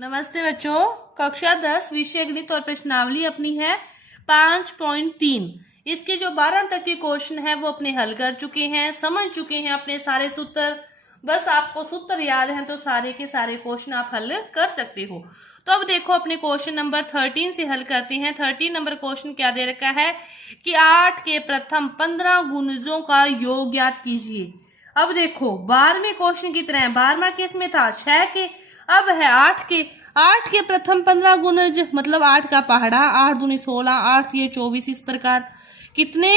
नमस्ते बच्चों। कक्षा 10 विषय गणित और प्रश्नावली अपनी है 5.3। इसके जो 12 तक के क्वेश्चन है वो अपने हल कर चुके हैं, समझ चुके हैं अपने सारे सूत्र। बस आपको सूत्र याद है तो सारे के सारे क्वेश्चन आप हल कर सकते हो। तो अब देखो अपने क्वेश्चन नंबर 13 से हल करते हैं। 13 नंबर क्वेश्चन क्या दे रखा है कि 8 के प्रथम 15 गुणजों का योग ज्ञात कीजिए। अब देखो 12वें क्वेश्चन की तरह 12वां केस में था 6 के, अब है 8 के प्रथम 15 गुणज मतलब 8 का पहाड़ा, 8 दूनी 16, 8 ये 24, इस प्रकार कितने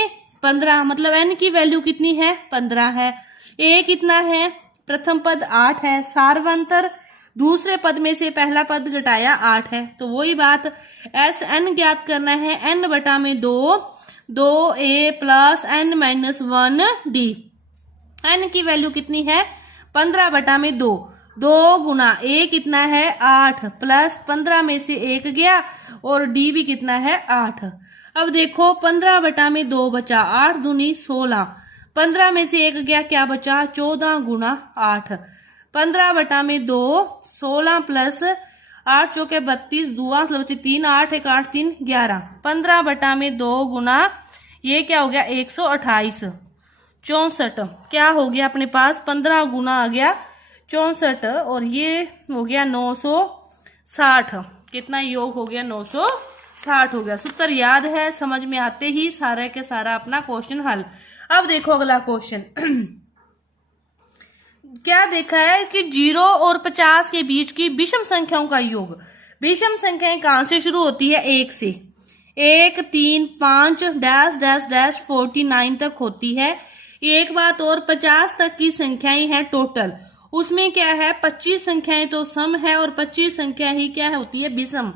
15 मतलब n की वैल्यू कितनी है 15 है। a कितना है प्रथम पद 8 है, सार्वंतर दूसरे पद में से पहला पद घटाया 8 है, तो वही बात एस एन ज्ञात करना है n बटा में 2a plus n minus 1d। n की वैल्यू कितनी है 15 बटा में 2 गुना a कितना है 8 प्लस 15 में से 1 गया और d भी कितना है 8। अब देखो 15 बटा में 2 बचा 8 दूनी 16, 15 में से 1 गया क्या बचा 14 गुना 8। 15 बटा में 2 16 प्लस 8 चौके 32 दुआ 3 8 1 8 3 11। 15 बटा में 2 गुना ये क्या हो गया 128 64 क्या हो गया अपने पास 15 गुना आ गया 64 और ये हो गया 960। कितना योग हो गया 960 हो गया। सूत्र याद है, समझ में आते ही सारा के सारा अपना क्वेश्चन हल। अब देखो अगला क्वेश्चन क्या देखा है कि 0 और 50 के बीच की विषम संख्याओं का योग। विषम संख्याएं कहां से शुरू होती है 1 से, 1 3 5 डैश डैश डैश 49 तक होती है। एक बात और 50 तक की संख्याएं हैं टोटल, उसमें क्या है 25 संख्याएं तो सम है और 25 संख्या ही क्या है होती है विषम।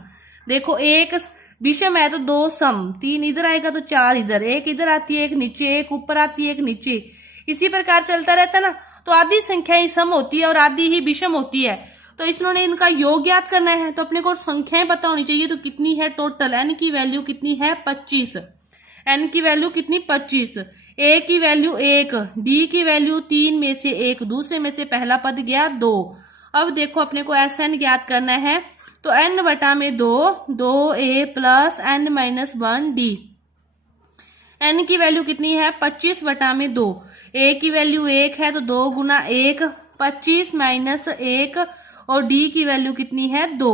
देखो एक विषम है तो 2 सम, 3 इधर आएगा तो 4 इधर, एक इधर आती है एक नीचे, एक ऊपर आती है एक नीचे, इसी प्रकार चलता रहता ना। तो आधी संख्याएं सम होती है और आधी ही विषम होती है। तो इन्होंने इनका योग ज्ञात करना है तो अपने को संख्याएं पता होनी चाहिए। तो कितनी है टोटल n की वैल्यू कितनी है 25, n की वैल्यू कितनी 25, a की वैल्यू 1, d की वैल्यू 3 में से 1, दूसरे में से पहला पद गया 2। अब देखो अपने को एस एन ज्ञात करना है तो n बटा में 2a plus n minus 1d। n की वैल्यू कितनी है 25 बटा में 2, a की वैल्यू 1 है तो 2 गुना 1 25 माइनस 1 और d की वैल्यू कितनी है 2।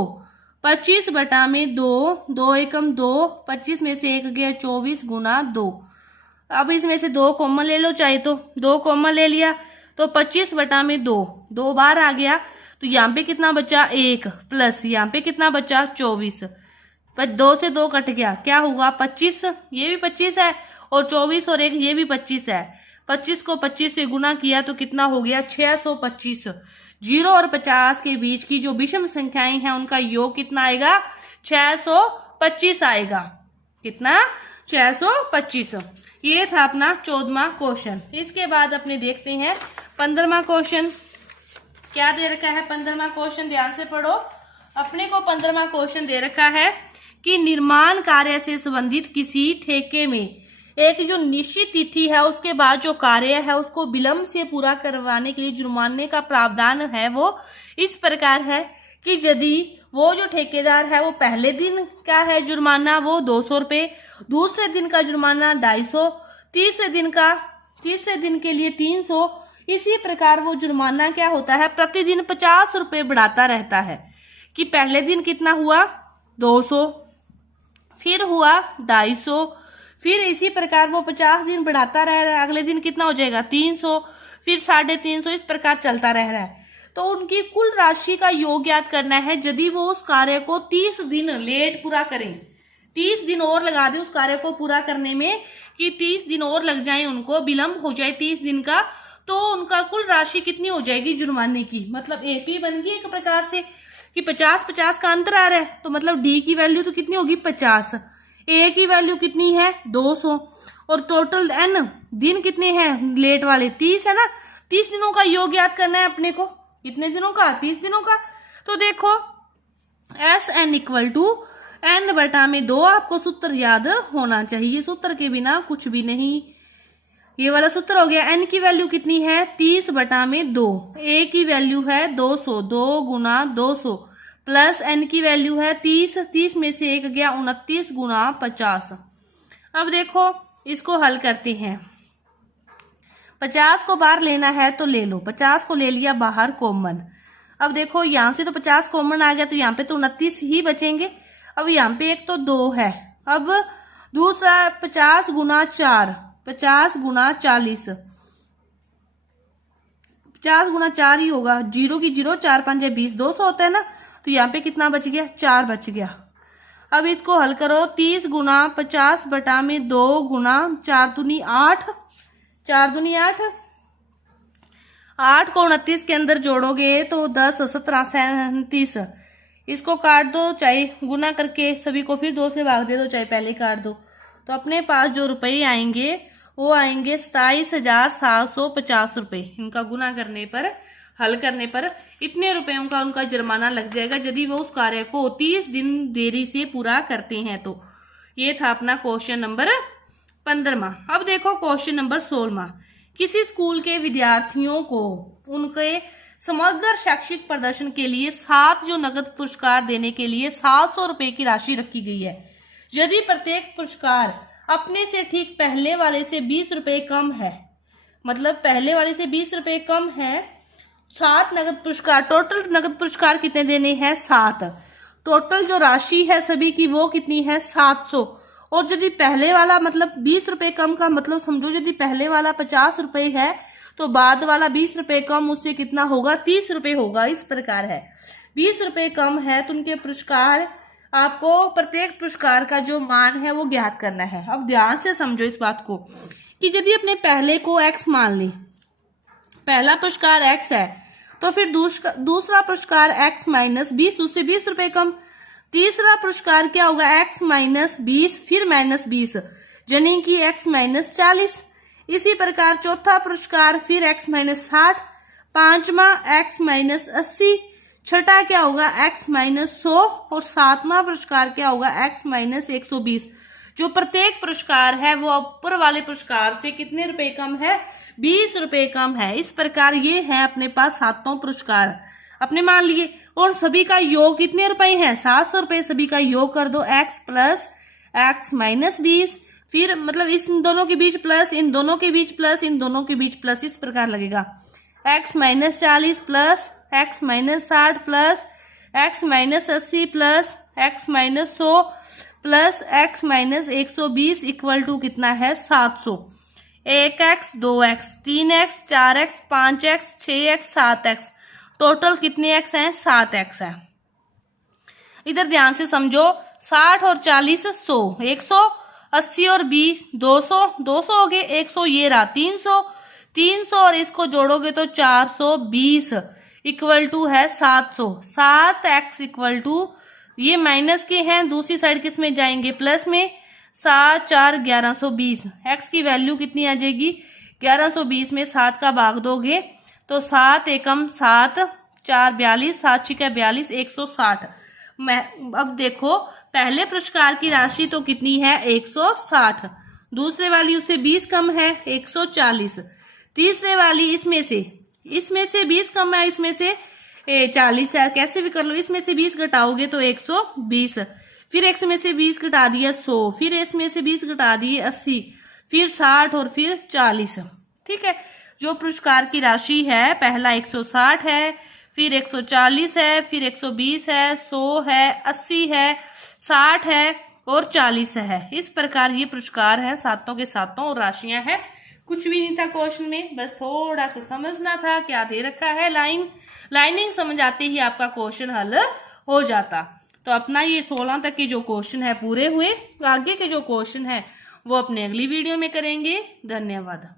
25 बटा में 2 एकम 2, 25 में से 1 गया 24 गुना 2। अब इसमें से 2 कॉमन ले लो चाहे तो 2 कॉमन ले लिया तो 25 बटा में 2 बार आ गया तो यहाँ पे कितना बचा 1 प्लस यहाँ पे कितना बचा 24, पर 2 से 2 कट गया क्या होगा 25, ये भी 25 है और 24 और 1 ये भी 25 है। 25 को 25 से गुना किया तो कितना हो गया 625। 0 और 50 के बीच की जो विषम संख्याएं हैं उनका योग कितना आएगा 625 आएगा। कितना 625। ये था अपना 14वां क्वेश्चन। इसके बाद अपने देखते हैं 15वां क्वेश्चन क्या दे रखा है। 15वां क्वेश्चन ध्यान से पढ़ो। अपने को 15वां क्वेश्चन दे रखा है कि निर्माण कार्य से संबंधित किसी ठेके में एक जो निश्चित तिथि है उसके बाद जो कार्य है उसको विलंब से पूरा करवाने के लिए जुर्माने का प्रावधान है वो इस प्रकार है कि यदि वो जो ठेकेदार है वो पहले दिन का है जुर्माना वो 200 रुपये, दूसरे दिन का जुर्माना 250, तीसरे दिन के लिए 300, इसी प्रकार वो जुर्माना क्या होता है प्रतिदिन 50 रुपये बढ़ाता रहता है। कि पहले दिन कितना हुआ 200, फिर हुआ 250, फिर इसी प्रकार वो 50 दिन बढ़ाता रह रहा है, अगले दिन कितना हो जाएगा 300, फिर 350, इस प्रकार चलता रह रहा है। तो उनकी कुल राशि का योग ज्ञात करना है यदि वो उस कार्य को 30 दिन लेट पूरा करें, 30 दिन और लगा दे उस कार्य को पूरा करने में, कि 30 दिन और लग जाए उनको, विलंब हो जाए 30 दिन का, तो उनका कुल राशि कितनी हो जाएगी जुर्माने की। मतलब एपी बन गई एक प्रकार से कि 50-50 का अंतर आ रहा है तो मतलब डी की वैल्यू तो कितनी होगी 50, ए की वैल्यू कितनी है 200 और टोटल एन दिन कितने हैं लेट वाले 30 है ना। 30 दिनों का योग ज्ञात करना है अपने को। कितने दिनों का 30 दिनों का। तो देखो S n equal to n बटा में 2 आपको सूत्र याद होना चाहिए, सूत्र के बिना कुछ भी नहीं। ये वाला सूत्र हो गया। n की वैल्यू कितनी है 30 बटा में 2, a की वैल्यू है 200, 2 गुना 200 प्लस n की वैल्यू है 30, 30 में से 1 गया 29 गुना 50। अब देखो इसको हल करते हैं। 50 को बाहर लेना है तो ले लो, 50 को ले लिया बाहर कॉमन। अब देखो यहाँ से तो 50 कॉमन आ गया तो यहाँ पे तो 29 ही बचेंगे। अब यहाँ पे एक तो 2 है। अब दूसरा 50 गुना 4, 50 गुना 40, 50 गुना 4 ही होगा, 0 की 0, 4 5 20, 200 होता है ना। तो यहाँ पे कितना बच गया, 4 बच गया। अब इसको हल करो, 30 गुना 50 बटा में 2 गुना 4 दूनी 8, 4 दूनी 8, 8 को 29 के अंदर जोड़ोगे तो 10 17 37। इसको काट दो, चाहे गुना करके सभी को फिर 2 से भाग दे दो, चाहे पहले काट दो। तो अपने पास जो रुपए आएंगे वो आएंगे 27,750 रुपए। इनका गुना करने पर, हल करने पर इतने रुपयों का उनका जुर्माना लग जाएगा यदि वो उस कार्य को 30 दिन देरी से पूरा करते हैं। तो ये था अपना क्वेश्चन नंबर 15वां। अब देखो क्वेश्चन नंबर 16वां। किसी स्कूल के विद्यार्थियों को उनके समग्र शैक्षिक प्रदर्शन के लिए 7 जो नगद पुरस्कार देने के लिए 700 रुपए की राशि रखी गई है। यदि प्रत्येक पुरस्कार अपने से ठीक पहले वाले से 20 रुपए कम है, मतलब पहले वाले से 20 रुपए कम है, 7 नगद पुरस्कार, टोटल नगद पुरस्कार कितने देने हैं, 7। टोटल जो राशि है सभी की वो कितनी है, 700। और यदि पहले वाला मतलब 20 रुपए कम का मतलब समझो, यदि पहले वाला 50 रुपए है तो बाद वाला 20 रुपए कम उससे कितना होगा, 30 रुपए होगा। इस प्रकार है, 20 रुपए कम है तो उनके पुरस्कार, आपको प्रत्येक पुरस्कार का जो मान है वो ज्ञात करना है। अब ध्यान से समझो इस बात को कि यदि अपने पहले को x मान ले, पहला पुरस्कार x है तो फिर दूसरा पुरस्कार x माइनस 20, उससे 20 रुपए कम। तीसरा पुरस्कार क्या होगा, x माइनस 20 फिर माइनस 20, यानी कि x माइनस 40। इसी प्रकार चौथा पुरस्कार फिर x माइनस 60, पांचवा x माइनस 80, छठा क्या होगा x माइनस 100 और सातवां पुरस्कार क्या होगा x माइनस 120। जो प्रत्येक पुरस्कार है वो ऊपर वाले पुरस्कार से कितने रुपए कम है, 20 रुपए कम है। इस प्रकार ये है अपने पास 7 पुरस्कार अपने मान लिए, और सभी का योग कितने रुपए है, 700 रुपए। सभी का योग कर दो, x प्लस x माइनस 20, फिर मतलब इस दोनों के बीच प्लस, इन दोनों के बीच प्लस, इन दोनों के बीच प्लस, इस प्रकार लगेगा। x minus 40 plus x minus 60 plus x minus 80 plus x minus 100 plus x minus 120 equal to कितना है, 700। 1x 2x 3x 4x 5x 6x 7x, total कितने x हैं, 7x है। इधर ध्यान से समझो, 60 और 40 100, 180 और 20 200, 200 हो गए, 100 ये रहा 300, 300 और इसको जोड़ोगे तो 420 इक्वल टू है 700। 7x इक्वल टू, ये माइनस के हैं, दूसरी साइड किस में जाएंगे, प्लस में। 7 4 1120, x की वैल्यू कितनी आ जाएगी, 1120 में 7 का भाग दोगे तो 7 एकम 7, 4 42, 7 छिका 42, 160। अब देखो पहले पुरस्कार की राशि तो कितनी है, 160, दूसरे वाली उससे 20 कम है, 140, तीसरे वाली इसमें से 20 कम है, इसमें से 40 है, कैसे भी कर लो, इसमें से 20 घटाओगे तो 120, फिर x में से 20 घटा दिया 100, फिर इसमें से 20 घटा दिए 80, फिर 60 और फिर 40। ठीक है, जो पुरस्कार की राशि है पहला 160 है, फिर 140 है, फिर 120 है, 100 है, 80 है, 60 है और 40 है। इस प्रकार ये पुरस्कार है, 7 के 7 और राशियां हैं। कुछ भी नहीं था क्वेश्चन में, बस थोड़ा सा समझना था क्या दे रखा है, लाइनिंग समझ आते ही आपका क्वेश्चन हल हो जाता। तो अपना ये 16 तक के जो क्वेश्चन है पूरे हुए। आगे के जो क्वेश्चन है वो अपने अगली वीडियो में करेंगे। धन्यवाद।